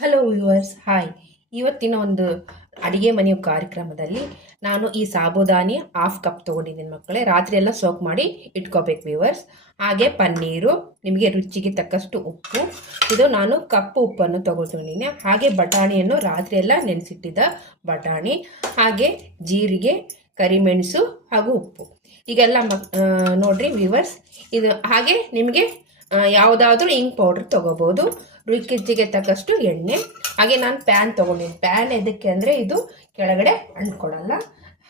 Hello viewers, hi. ಇವತ್ತಿನ ಒಂದು ಅಡಿಗೆ ಮನೆಯ ಕಾರ್ಯಕ್ರಮದಲ್ಲಿ ನಾನು ಈ ಸಾಬುದಾನಿ ಹಾಫ್ ಕಪ್ ತೊಗೊಂಡಿದ್ದೀನಿ ಮಕ್ಕಳೇ. ರಾತ್ರಿ ಎಲ್ಲ ಸೋಕ್ ಮಾಡಿ ಇಟ್ಕೋಬೇಕು ವ್ಯೂವರ್ಸ್. ಹಾಗೆ ಪನ್ನೀರು, ನಿಮಗೆ ರುಚಿಗೆ ತಕ್ಕಷ್ಟು ಉಪ್ಪು, ಇದು ನಾನು ಕಪ್ಪು ಉಪ್ಪನ್ನು ತೊಗೊಳ್ತೀನಿ. ಹಾಗೆ ಬಟಾಣಿಯನ್ನು ರಾತ್ರಿ ಎಲ್ಲ ನೆನೆಸಿಟ್ಟಿದ್ದ ಬಟಾಣಿ, ಹಾಗೆ ಜೀರಿಗೆ, ಕರಿಮೆಣಸು ಹಾಗೂ ಉಪ್ಪು. ಈಗೆಲ್ಲ ನೋಡ್ರಿ ವ್ಯೂವರ್ಸ್, ಇದು ಹಾಗೆ ನಿಮಗೆ ಯಾವುದಾದ್ರೂ ಇಂಕ್ ಪೌಡರ್ ತೊಗೋಬೋದು. ರುಚಿಗೆ ತಕ್ಕಷ್ಟು ಎಣ್ಣೆ, ಹಾಗೆ ನಾನು ಪ್ಯಾನ್ ತೊಗೊಂಡಿದ್ದೀನಿ. ಪ್ಯಾನ್ ಎದಕ್ಕೆ ಅಂದರೆ ಇದು ಕೆಳಗಡೆ ಅಂಟ್ಕೊಳ್ಳಲ್ಲ.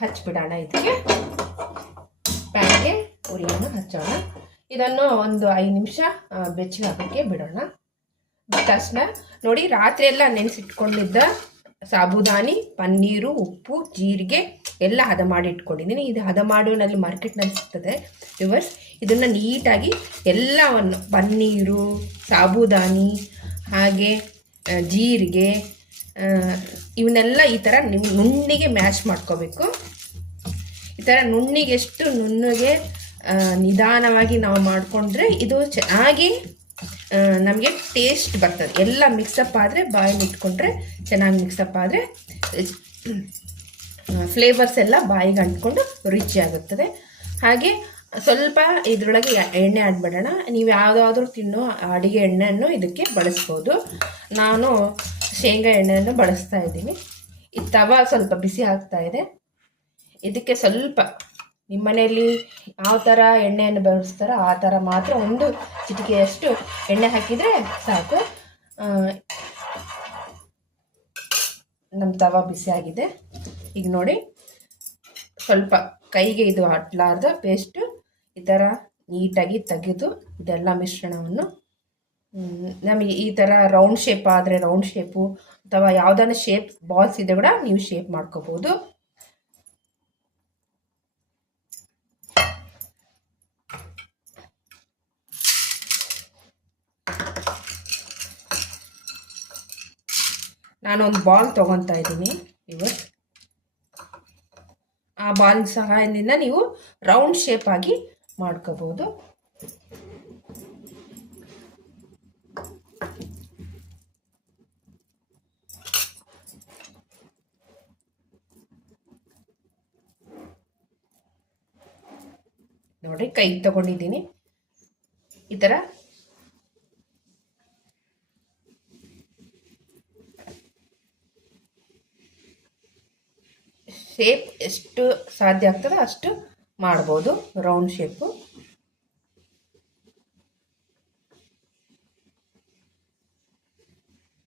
ಹಚ್ಬಿಡೋಣ. ಇದಕ್ಕೆ ಪ್ಯಾನ್ಗೆ ಉರಿಯನ್ನು ಹಚ್ಚೋಣ. ಇದನ್ನು ಒಂದು 5 ನಿಮಿಷ ಬೆಚ್ಚಗಾಗಕ್ಕೆ ಬಿಡೋಣ. ತಕ್ಷಣ ನೋಡಿ, ರಾತ್ರಿ ಎಲ್ಲ ನೆನೆಸಿಟ್ಕೊಂಡಿದ್ದ ಸಾಬುದಾನಿ, ಪನ್ನೀರು, ಉಪ್ಪು, ಜೀರಿಗೆ ಎಲ್ಲ ಹದ ಮಾಡಿ ಇಟ್ಕೊಂಡಿದ್ದೀನಿ. ಇದು ಹದ ಮಾಡುವಲ್ಲಿ ಮಾರ್ಕೆಟ್ನಲ್ಲಿ ಸಿಗ್ತದೆ ವ್ಯೂವರ್ಸ್. ಇದನ್ನು ನೀಟಾಗಿ ಎಲ್ಲವನ್ನು, ಪನ್ನೀರು, ಸಾಬುದಾನಿ, ಹಾಗೆ ಜೀರಿಗೆ, ಇವನ್ನೆಲ್ಲ ಈ ಥರ ನೀವು ನುಣ್ಣಿಗೆ ಮ್ಯಾಶ್ ಮಾಡ್ಕೋಬೇಕು. ಈ ಥರ ನುಣ್ಣಿಗೆ, ಎಷ್ಟು ನುಣ್ಣಗೆ ನಿಧಾನವಾಗಿ ನಾವು ಮಾಡಿಕೊಂಡ್ರೆ ಇದು ಚೆನ್ನಾಗಿ ನಮಗೆ ಟೇಸ್ಟ್ ಬರ್ತದೆ. ಎಲ್ಲ ಮಿಕ್ಸಪ್ ಆದರೆ, ಬಾಯಲ್ಲಿ ಇಟ್ಕೊಂಡ್ರೆ ಚೆನ್ನಾಗಿ ಮಿಕ್ಸಪ್ ಆದರೆ ಫ್ಲೇವರ್ಸ್ ಎಲ್ಲ ಬಾಯಿಗೆ ಅಂಟ್ಕೊಂಡು ರುಚಿಯಾಗುತ್ತದೆ. ಹಾಗೆ ಸ್ವಲ್ಪ ಇದರೊಳಗೆ ಎಣ್ಣೆ ಆಡ್ಬಿಡೋಣ. ನೀವು ಯಾವುದಾದ್ರೂ ತಿನ್ನೋ ಅಡುಗೆ ಎಣ್ಣೆಯನ್ನು ಇದಕ್ಕೆ ಬಳಸ್ಬೋದು. ನಾನು ಶೇಂಗಾ ಎಣ್ಣೆಯನ್ನು ಬಳಸ್ತಾ ಇದ್ದೀನಿ. ಈ ತವ ಸ್ವಲ್ಪ ಬಿಸಿ ಆಗ್ತಾ ಇದೆ. ಇದಕ್ಕೆ ಸ್ವಲ್ಪ ನಿಮ್ಮ ಮನೆಯಲ್ಲಿ ಯಾವ ಥರ ಎಣ್ಣೆಯನ್ನು ಬಳಸ್ತಾರೋ ಆ ಥರ ಮಾತ್ರ ಒಂದು ಚಿಟಿಕೆಯಷ್ಟು ಎಣ್ಣೆ ಹಾಕಿದರೆ ಸಾಕು. ನಮ್ಮ ತವ ಬಿಸಿ ಆಗಿದೆ. ಈಗ ನೋಡಿ, ಸ್ವಲ್ಪ ಕೈಗೆ ಇದು ಹಟ್ಲಾರ್ದ ಪೇಸ್ಟು ಈ ಥರ ನೀಟಾಗಿ ತೆಗೆದು ಇದೆಲ್ಲ ಮಿಶ್ರಣವನ್ನು ನಮಗೆ ಈ ಥರ ರೌಂಡ್ ಶೇಪ್ ಆದರೆ ರೌಂಡ್ ಶೇಪು, ಅಥವಾ ಯಾವುದಾನ ಶೇಪ್ ಬಾಲ್ಸ್ ಇದೆ ಕೂಡ ನೀವು ಶೇಪ್ ಮಾಡ್ಕೋಬೋದು. ನಾನೊಂದು ಬಾಲ್ ತೊಗೊತಾ ಇದ್ದೀನಿ ಇವತ್ತು. ಆ ಬಾಲ್ ಸಹಾಯದಿಂದ ನೀವು ರೌಂಡ್ ಶೇಪ್ ಆಗಿ ಮಾಡ್ಕೋಬಹುದು. ನೋಡಿ, ಕೈ ತಗೊಂಡಿದ್ದೀನಿ. ಈ ಥರ ಶೇಪ್ ಎಷ್ಟು ಸಾಧ್ಯ ಆಗ್ತದೆ ಅಷ್ಟು ಮಾಡ್ಬೋದು, ರೌಂಡ್ ಶೇಪು.